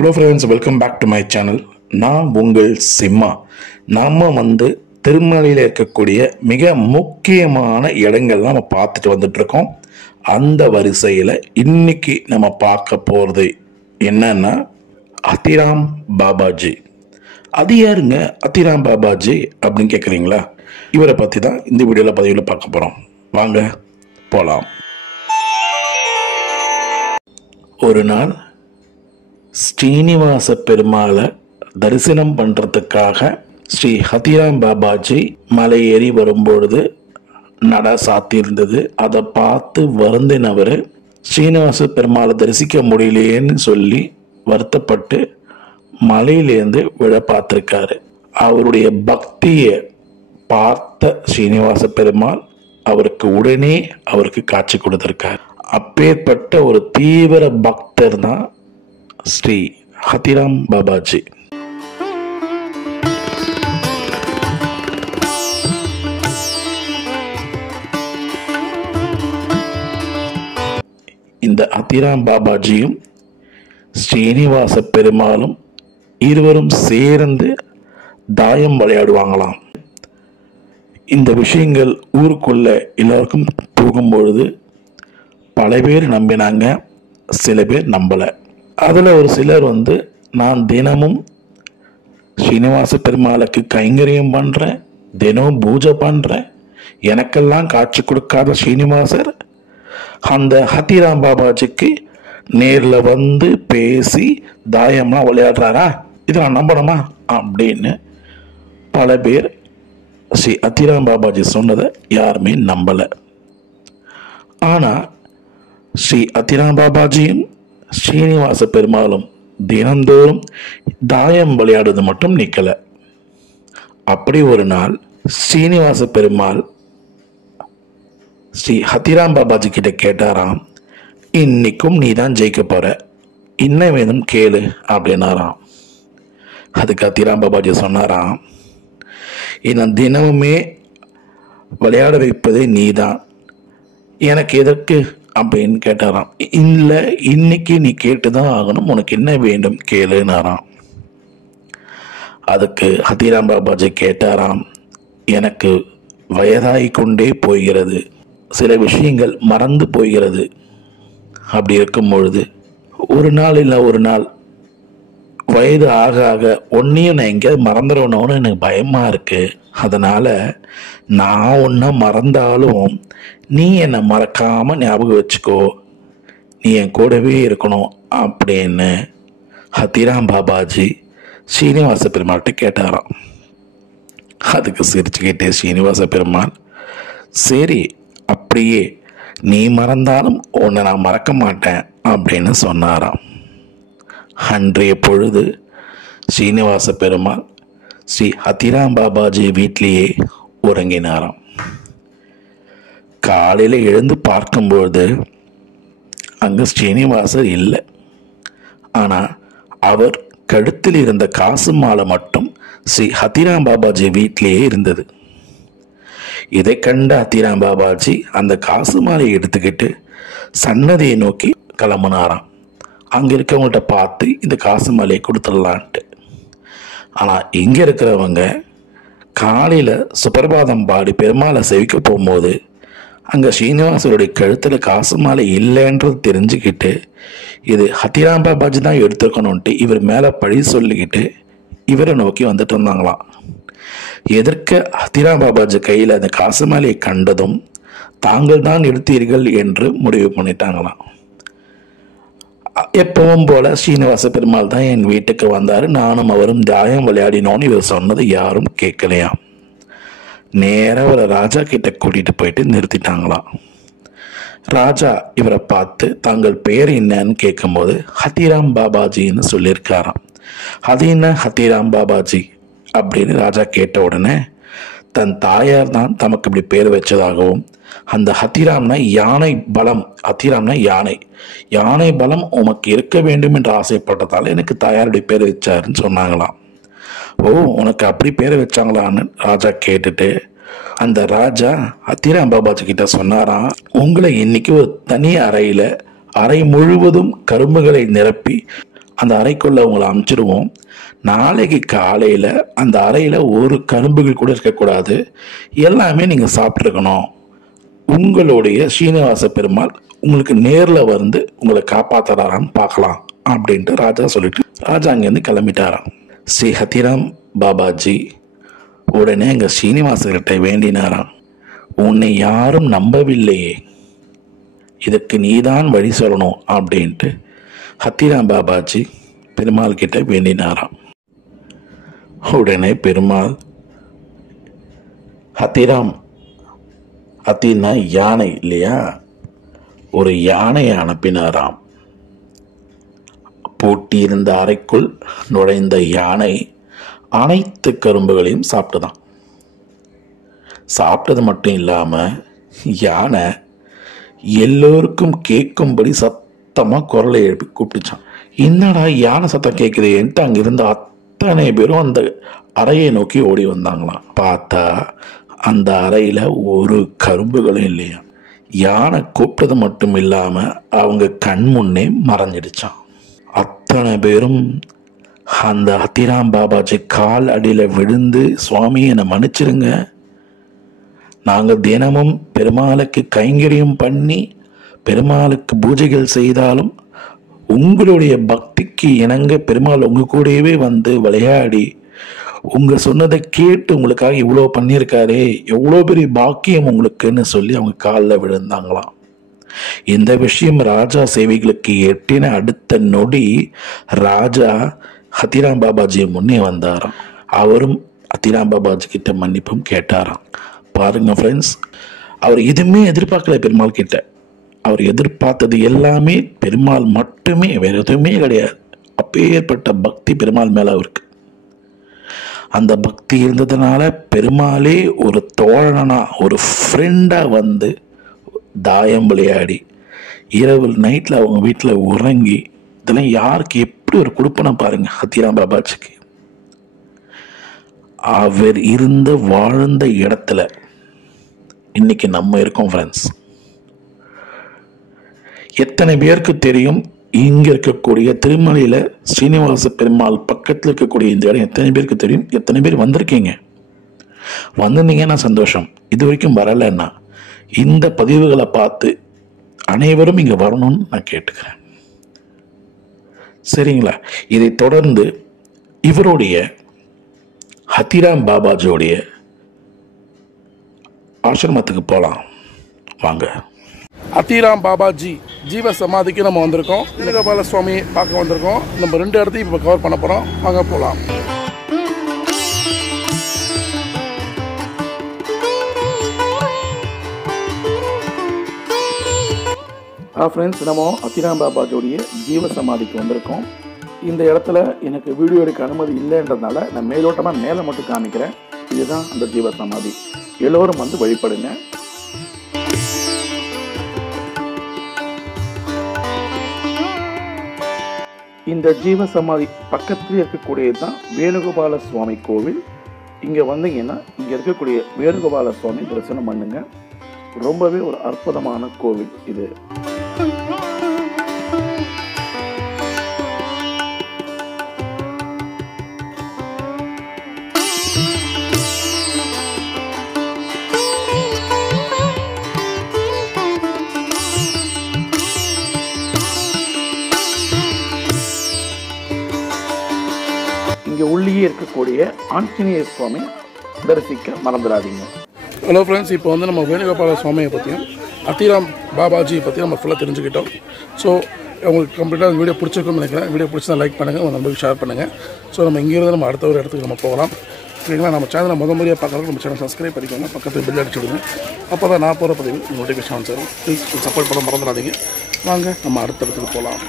Hello friends, welcome back to my channel. நான் உங்கள் சிம்மா. நாம் திருமலையில் இருக்கக்கூடிய மிக முக்கியமான இடங்கள்லாம் நம்ம பார்த்துட்டு வந்துட்டுருக்கோம். அந்த வரிசையில் இன்னைக்கு நம்ம பார்க்க போகிறது என்னன்னா அத்திராம் பாபாஜி. அது யாருங்க அத்திராம் பாபாஜி அப்படின்னு கேட்குறீங்களா? இவரை பற்றி தான் இந்த வீடியோவில் பதிவில் பார்க்க போகிறோம். வாங்க போகலாம். ஒரு நாள் ஸ்ரீனிவாச பெருமாளை தரிசனம் பண்ணுறதுக்காக ஸ்ரீ ஹத்திராம் பாபாஜி மலை ஏறி வரும்பொழுது நட சாத்தியிருந்தது. அதை பார்த்து வருந்தினவர் ஸ்ரீனிவாச பெருமாளை தரிசிக்க முடியலையேன்னு சொல்லி வருத்தப்பட்டு மலையிலேருந்து விழ பார்த்துருக்காரு. அவருடைய பக்தியை பார்த்த ஸ்ரீனிவாச பெருமாள் அவருக்கு உடனே காட்சி கொடுத்திருக்கார். அப்பேற்பட்ட ஒரு தீவிர பக்தர் தான் ஸ்ரீ ஹத்திராம் பாபாஜி. இந்த ஹத்திராம் பாபாஜியும் ஸ்ரீனிவாச பெருமாளும் இருவரும் சேர்ந்து தாயம் விளையாடுவாங்களாம். இந்த விஷயங்கள் ஊருக்குள்ள எல்லாருக்கும் போகும்பொழுது பல பேர் நம்பினாங்க, சில பேர் நம்பலை. அதில் ஒரு சிலர் நான் தினமும் ஸ்ரீனிவாச பெருமாளுக்கு கைங்கரியம் பண்ணுறேன், தினமும் பூஜை பண்ணுறேன், எனக்கெல்லாம் காட்சி கொடுக்காத ஸ்ரீனிவாசர் அந்த ஹத்திராம் பாபாஜிக்கு நேரில் பேசி தாயம்லாம் விளையாடுறாரா, இதை நான் நம்பணுமா அப்படின்னு பல பேர் ஸ்ரீ ஹத்திராம் பாபாஜி சொன்னதை யாருமே நம்பலை. ஆனால் ஸ்ரீ ஹத்திராம் பாபாஜியும் ஸ்ரீனிவாச பெருமாளும் தினந்தோறும் தாயம் விளையாடுவது மட்டும் நிற்கலை. அப்படி ஒரு நாள் ஸ்ரீனிவாச பெருமாள் ஸ்ரீ ஹத்திராம் பாபாஜி கிட்ட கேட்டாராம், இன்னைக்கும் நீ தான் ஜெயிக்க போற, என்ன வேணும் கேளு அப்படின்னாராம். அதுக்கு ஹத்திராம் பாபாஜி சொன்னாராம், நான் தினமுமே விளையாட வைப்பதே நீ தான், எனக்கு எதற்கு அப்படின்னு கேட்டாராம். இல்லை, இன்னைக்கு நீ கேட்டுதான் ஆகணும், உனக்கு என்ன வேண்டும் கேளுனாராம். அதுக்கு ஹத்திராம் பாபாஜி கேட்டாராம், எனக்கு வயதாகி கொண்டே போகிறது, சில விஷயங்கள் மறந்து போகிறது. அப்படி இருக்கும் பொழுது ஒரு நாள் இல்லை ஒரு நாள் வயது ஆக ஆக ஒன்னையும் நான் எங்கேயாவது மறந்துடணும்னு எனக்கு பயமா இருக்கு. அதனால நான் ஒன்ன மறந்தாலும் நீ என்னை மறக்காம ஞாபகம் வச்சுக்கோ, நீ என் கூடவே இருக்கணும் அப்படின்னு ஹத்திராம் பாபாஜி ஸ்ரீனிவாச பெருமாள்கிட்ட கேட்டாராம். அதுக்கு சிரிச்சுக்கிட்டே ஸ்ரீனிவாச பெருமாள், சரி அப்படியே நீ மறந்தாலும் உன்னை நான் மறக்க மாட்டேன் அப்படின்னு சொன்னாராம். அன்றைய பொழுது ஸ்ரீனிவாச பெருமாள் ஸ்ரீ ஹத்திராம் பாபாஜி வீட்டிலேயே உறங்கினாராம். காலையில் எழுந்து பார்க்கும்பொழுது அங்கே ஸ்ரீனிவாசர் இல்லை. ஆனால் அவர் கழுத்தில் இருந்த காசு மாலை மட்டும் ஸ்ரீ ஹத்திராம் பாபாஜி வீட்டிலேயே இருந்தது. இதை கண்ட ஹத்திராம் பாபாஜி அந்த காசு மாலையை எடுத்துக்கிட்டு சன்னதியை நோக்கி கிளம்புனாராம். அங்கே இருக்கவங்கள்ட்ட பார்த்து இந்த காசு மாலையை கொடுத்துடலான்ட்டு. ஆனால் இங்கே இருக்கிறவங்க காலையில் சுப்பிரபாதம் பாடி பெருமாளை செவிக்க போகும்போது அங்கே ஸ்ரீனிவாசருடைய கழுத்தில் காசு மாலை இல்லைன்றது தெரிஞ்சுக்கிட்டு இது ஹத்திராம் பாபாஜி தான் எடுத்துக்கணும்ட்டு இவர் மேலே பழி சொல்லிக்கிட்டு இவரை நோக்கி வந்துட்டு இருந்தாங்களாம். எதற்கு ஹத்திராம் பாபாஜி கையில் அந்த காசு மாலையை கண்டதும் தாங்கள் தான் எடுத்தீர்கள் என்று முடிவு பண்ணிட்டாங்களாம். எப்பவும் போல ஸ்ரீனிவாச பெருமாள் தான் என் வீட்டுக்கு வந்தார், நானும் அவரும் தாயம் விளையாடினோன்னு இவர் சொன்னது யாரும் கேட்கலையாம். நேராக ஒரு ராஜா கிட்ட கூட்டிட்டு போயிட்டு நிறுத்திட்டாங்களாம். ராஜா இவரை பார்த்து தாங்கள் பெயர் என்னன்னு கேட்கும்போது ஹத்திராம் பாபாஜின்னு சொல்லியிருக்காராம். அது என்ன ஹத்திராம் பாபாஜி அப்படின்னு ராஜா கேட்ட உடனே தன் தாயார் தான் தமக்கு இப்படி பேர் வச்சதாகவும் அந்த ஹத்திராம்னா யானை பலம், ஹத்திராம்னா யானை, யானை பலம் உமக்கு இருக்க வேண்டும் என்று ஆசைப்பட்டதால எனக்கு தாயாருடைய பேர் வச்சாருன்னு சொன்னாங்களாம். ஓ, உனக்கு அப்படி பேர் வச்சாங்களான்னு ராஜா கேட்டுட்டு அந்த ராஜா ஹத்திராம் பாபாஜி கிட்ட சொன்னாராம், உங்களை இன்னைக்கு ஒரு தனி அறை முழுவதும் கரும்புகளை நிரப்பி அந்த அறைக்குள்ளே உங்களை அனுப்பிச்சிடுவோம். நாளைக்கு காலையில் அந்த அறையில் ஒரு கரும்புகள் கூட இருக்கக்கூடாது, எல்லாமே நீங்கள் சாப்பிட்ருக்கணும். உங்களுடைய ஸ்ரீனிவாச பெருமாள் உங்களுக்கு நேரில் வந்து உங்களை காப்பாற்றுறாரான்னு பார்க்கலாம் அப்படின்ட்டு ராஜா சொல்லிட்டு ராஜா அங்கேருந்து கிளம்பிட்டாராம். ஸ்ரீ ஹத்திராம் பாபாஜி உடனே எங்கள் ஸ்ரீனிவாசர்கிட்ட வேண்டினாராம், உன்னை யாரும் நம்பவில்லையே, இதற்கு நீதான் வழி சொல்லணும் அப்படின்ட்டு ஹத்திராம் பாபாஜி பெருமாள் கிட்ட வேண்டினாராம். உடனே பெருமாள் ஹத்திராம், ஹத்தின்னா யானை இல்லையா, ஒரு யானையை அனுப்பினாராம். பூட்டியிருந்த அறைக்குள் நுழைந்த யானை அனைத்து கரும்புகளையும் சாப்பிட்டுதான். சாப்பிட்டது மட்டும் இல்லாமல் யானை எல்லோருக்கும் கேட்கும்படி சத்தமாக குரலை எழுப்பி கூப்பிட்டுச்சான். என்னடா யானை சத்தம் கேட்குதுன்ட்டு அங்கே இருந்த அத்தனை பேரும் அந்த அறையை நோக்கி ஓடி வந்தாங்களாம். பார்த்தா அந்த அறையில் ஒரு கரும்புகளும் இல்லையா. யானை கூப்பிட்டது மட்டும் இல்லாமல் அவங்க கண் முன்னே மறைஞ்சிடுச்சான். அத்தனை பேரும் அந்த ஹத்திராம் பாபாஜி கால் அடியில் விழுந்து, சுவாமி என்னை மன்னிச்சிருங்க, நாங்கள் தினமும் பெருமாளுக்கு கைங்கரியம் பண்ணி பெருமாளுக்கு பூஜைகள் செய்தாலும் உங்களுடைய பக்திக்கு இணங்க பெருமாள் உங்கள் கூடவே வந்து விளையாடி உங்கள் சொன்னதை கேட்டு உங்களுக்காக இவ்வளோ பண்ணியிருக்காரே, எவ்வளோ பெரிய பாக்கியம் உங்களுக்குன்னு சொல்லி அவங்க காலில் விழுந்தாங்களாம். இந்த விஷயம் ராஜா சேவைகளுக்கு எட்டின அடுத்த நொடி ராஜா ஹத்திராம் பாபாஜி முன்னே வந்தாராம். அவரும் ஹத்திராம் பாபாஜி கிட்ட மன்னிப்பும் கேட்டாராம். பாருங்க ஃப்ரெண்ட்ஸ், அவர் எதுவுமே எதிர்பார்க்கல பெருமாள் கிட்ட. அவர் எதிர்பார்த்தது எல்லாமே பெருமாள் மட்டுமே, வேற எதுவுமே கிடையாது. அப்பேற்பட்ட பக்தி பெருமாள் மேல அவருக்கு. அந்த பக்தி இருந்ததுனால பெருமாளே ஒரு தோழனா, ஒரு ஃப்ரெண்டா வந்து தாயம் விளையாடி இரவு நைட்டில் அவங்க வீட்டில் உறங்கி, இதெல்லாம் யாருக்கு எப்படி ஒரு கொடுப்பனை பாருங்க ஹத்திராம் பாபாஜிக்கு. அவர் இருந்த வாழ்ந்த இடத்துல இன்னைக்கு நம்ம இருக்கோம் ஃப்ரெண்ட்ஸ். எத்தனை பேருக்கு தெரியும் இங்க இருக்கக்கூடிய திருமலையில ஸ்ரீனிவாச பெருமாள் பக்கத்தில் இருக்கக்கூடிய இந்த இடம் எத்தனை பேருக்கு தெரியும்? எத்தனை பேர் வந்திருக்கீங்க? வந்திருந்தீங்கன்னா சந்தோஷம். இது வரைக்கும் வரலைன்னா இந்த பதிவுகளை பார்த்து அனைவரும் இங்க வரணும்னு நான் கேட்டுக்கிறேன். சரிங்களா? இதை தொடர்ந்து இவருடைய ஹத்திராம் பாபாஜியோடைய ஆசிரமத்துக்கு போகலாம் வாங்க. ஹத்திராம் பாபாஜி ஜீவ சமாதிக்கு நம்ம வந்திருக்கோம். வேணுகோபால சுவாமி பார்க்க வந்திருக்கோம். நம்ம 2 இடத்தையும் இப்போ கவர் பண்ண போகிறோம். வாங்க போகலாம். ஃப்ரெண்ட்ஸ், நம்ம ஹத்திராம் பாபாஜியோடைய ஜீவ சமாதிக்கு வந்திருக்கோம். இந்த இடத்துல எனக்கு வீடியோ எடுக்க அனுமதி இல்லைன்றதுனால நான் மேலோட்டமாக மேலே மட்டும் காமிக்கிறேன். இதுதான் அந்த ஜீவ சமாதி. எல்லோரும் வந்து வழிபடுங்க. இந்த ஜீவ சமாதி பக்கத்தில் இருக்கக்கூடியது தான் வேணுகோபால சுவாமி கோவில். இங்கே வந்தீங்கன்னா இங்கே இருக்கக்கூடிய வேணுகோபால சுவாமி தரிசனம் பண்ணுங்க. ரொம்பவே ஒரு அற்புதமான கோவில் இது. இங்கே உள்ளே இருக்கக்கூடிய ஆஞ்சநேய சுவாமி தரிசிக்க மறந்துடாதீங்க. ஹலோ ஃப்ரெண்ட்ஸ், இப்போ வந்து நம்ம வேணுகோபால சுவாமியை பற்றியும் ஹத்திராம் பாபாஜியை பற்றி நம்ம ஃபுல்லாக தெரிஞ்சுக்கிட்டோம். ஸோ உங்களுக்கு கம்ப்ளீட்டாக அந்த வீடியோ பிடிச்சிருக்குன்னு நினைக்கிறேன். வீடியோ பிடிச்சா லைக் பண்ணுங்கள், உங்கள் நம்பருக்கு ஷேர் பண்ணுங்கள். ஸோ நம்ம இங்கேருந்து நம்ம அடுத்த ஒரு இடத்துக்கு நம்ம போகலாம். சரிங்களா? நம்ம சேனலை முறையாக பார்க்குறதுக்கு நம்ம சேனல் சப்ஸ்கிரைப் பண்ணிக்கோங்க, பக்கத்தில் பில் அடிச்சு விடுங்க. அப்போ தான் நான் போகிற பதிவு நோட்டிஃபிகேஷன் வரும். ப்ளீஸ் சப்போர்ட் பண்ண மறந்துடாதீங்க. வாங்க நம்ம அடுத்த இடத்துக்கு போகலாம்.